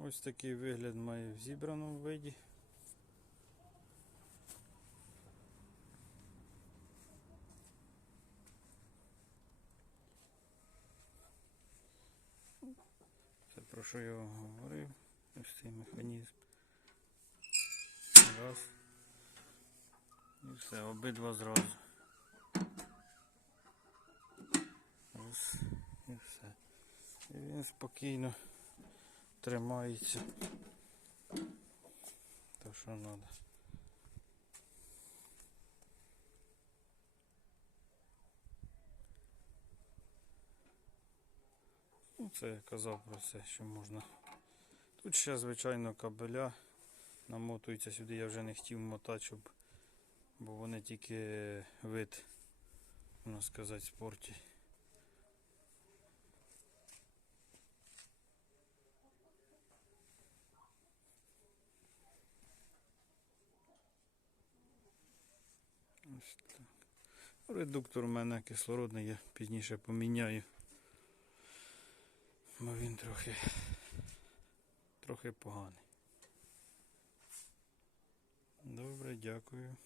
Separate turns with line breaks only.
Ось такий вигляд має в зібраному виді. Це про що я вам говорив. Ось цей механізм. Раз. І все, обидва зразу. Раз. І все. І він спокійно тримається. То що треба. Ну, це я казав про все, що можна. Тут ще, звичайно, кабеля намотуються сюди. Я вже не хотів мотати, щоб, бо вони тільки вид, можна сказати, спорті. Редуктор у мене кислородний, я пізніше поміняю. Бо він трохи, трохи поганий. Добре, дякую.